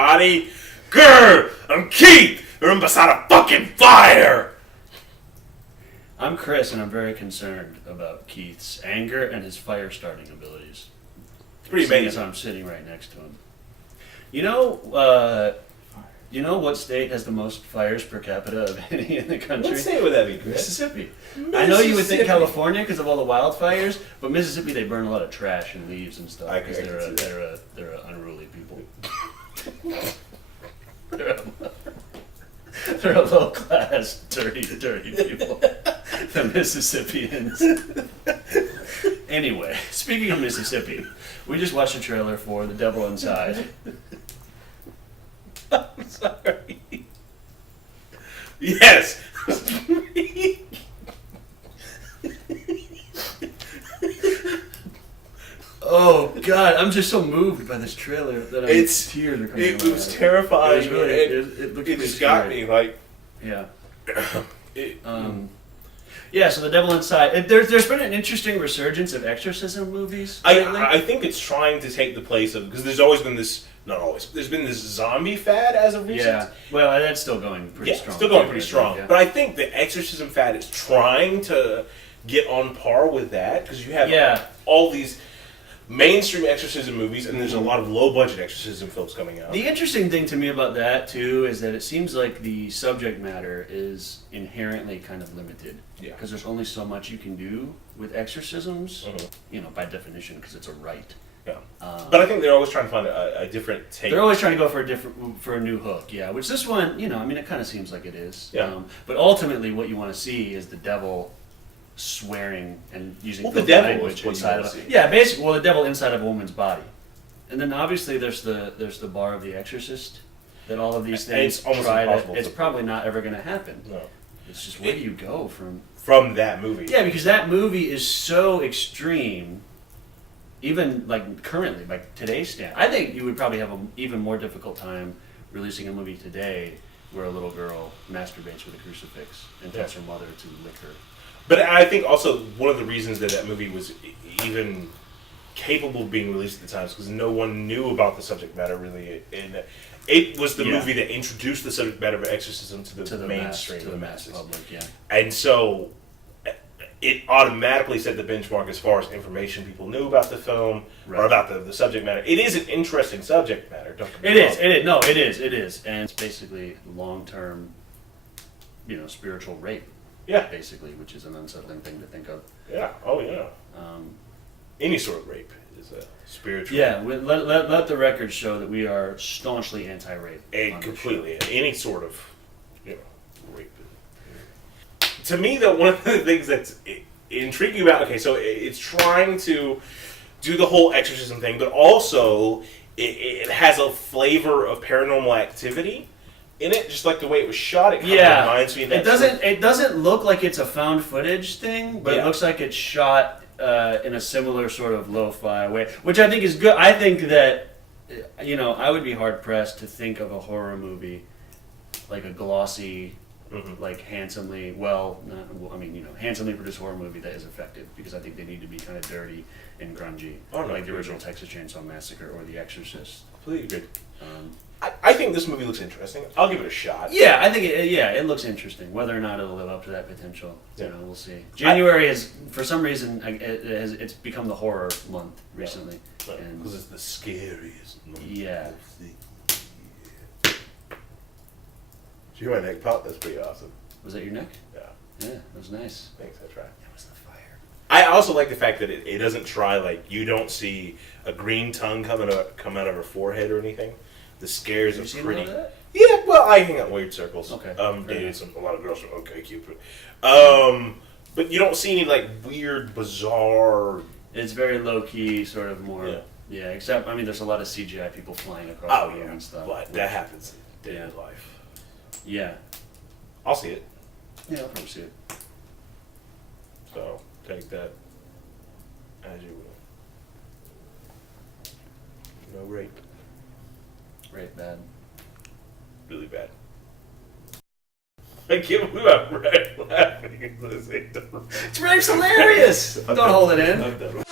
everybody. Grr! I'm Keith. I'm beside a fucking fire. I'm Chris, and I'm very concerned about Keith's anger and his fire-starting abilities. It's pretty Seeing amazing. as I'm sitting right next to him. You know what state has the most fires per capita of any in the country? What state would that be, Chris? Mississippi. I know you would think California because of all the wildfires, but Mississippi, they burn a lot of trash and leaves and stuff I because can see they're a unruly people. They're a low class, dirty people. The Mississippians. Anyway, speaking of Mississippi, we just watched a trailer for The Devil Inside. I'm sorry. Yes. Oh God, I'm just so moved by this trailer that tears are coming. It was terrifying. It was really, it looked it pretty just got scary. me. Like, Yeah. it, Yeah, so The Devil Inside. There's been an interesting resurgence of exorcism movies lately. I think it's trying to take the place of, because there's always been this. Not always. There's been this zombie fad as of recent. Yeah. Well, that's still going pretty strong. Still going pretty strong. Yeah. But I think the exorcism fad is trying to get on par with that, because you have all these mainstream exorcism movies, and there's a lot of low-budget exorcism films coming out. The interesting thing to me about that, too, is that it seems like the subject matter is inherently kind of limited. Yeah. Because there's only so much you can do with exorcisms, Mhm. by definition, because it's a rite. Yeah. But I think they're always trying to find a different take. They're always trying to go for a new hook, yeah. Which this one, it kind of seems like it is. Yeah. But ultimately, what you want to see is the devil swearing and using Well, the filthy devil language is what you inside wanna of see. Yeah, basically, well, the devil inside of a woman's body, and then obviously there's the bar of the Exorcist that all of these And things it's almost try to. impossible It's to- probably not ever going to happen. No. It's just where do you go from? From that movie. Yeah, because that movie is so extreme. Even like currently, like today's stand, I think you would probably have an even more difficult time releasing a movie today where a little girl masturbates with a crucifix and tells her mother to lick her. But I think also one of the reasons that movie was even capable of being released at the time is because no one knew about the subject matter really. And it was the movie that introduced the subject matter of exorcism to the mainstream, to the mass public. Yeah. And so it automatically set the benchmark as far as information people knew about the film or about the subject matter. It is an interesting subject matter. Don't get me wrong. It is. No, it is. It is. And it's basically long-term, spiritual rape. Yeah. Basically, which is an unsettling thing to think of. Yeah. Oh, yeah. Um, Any sort of rape is a spiritual. Yeah, let the record show that we are staunchly anti-rape. And completely. Any sort of, rape. To me, though, one of the things that's intriguing about, so it's trying to do the whole exorcism thing, but also it has a flavor of Paranormal Activity in it, just like the way it was shot. It kind of reminds me of that. It doesn't look like it's a found footage thing, but it looks like it's shot in a similar sort of lo-fi way, which I think is good. I think that, I would be hard-pressed to think of a horror movie like a glossy, like handsomely produced horror movie that is effective, because I think they need to be kind of dirty and grungy, like the original Texas Chainsaw Massacre or The Exorcist. Completely agree. I think this movie looks interesting. I'll give it a shot. Yeah, I think it looks interesting. Whether or not it'll live up to that potential, we'll see. January is, for some reason, it's become the horror month recently, because it's the scariest month. Yeah. Of the year. Did you hear my neck pop? That's pretty awesome. Was that your neck? Yeah. Yeah, that was nice. Thanks, I tried. That was the fire. I also like the fact that it doesn't try, you don't see a green tongue come out of her forehead or anything. The scares are pretty. That? Yeah, well, I hang out in weird circles. Okay. Dated a lot of girls from OK Cupid. But you don't see any weird, bizarre. It's very low key, sort of more. Yeah. Except there's a lot of CGI people flying across the room and stuff. But that happens in daily life. Yeah. I'll see it. Yeah, I'll probably see it. So take that as you will. No rape. Rape bad. Really bad. I can't believe I'm laughing. Rape's hilarious! Don't hold it in. I'm done.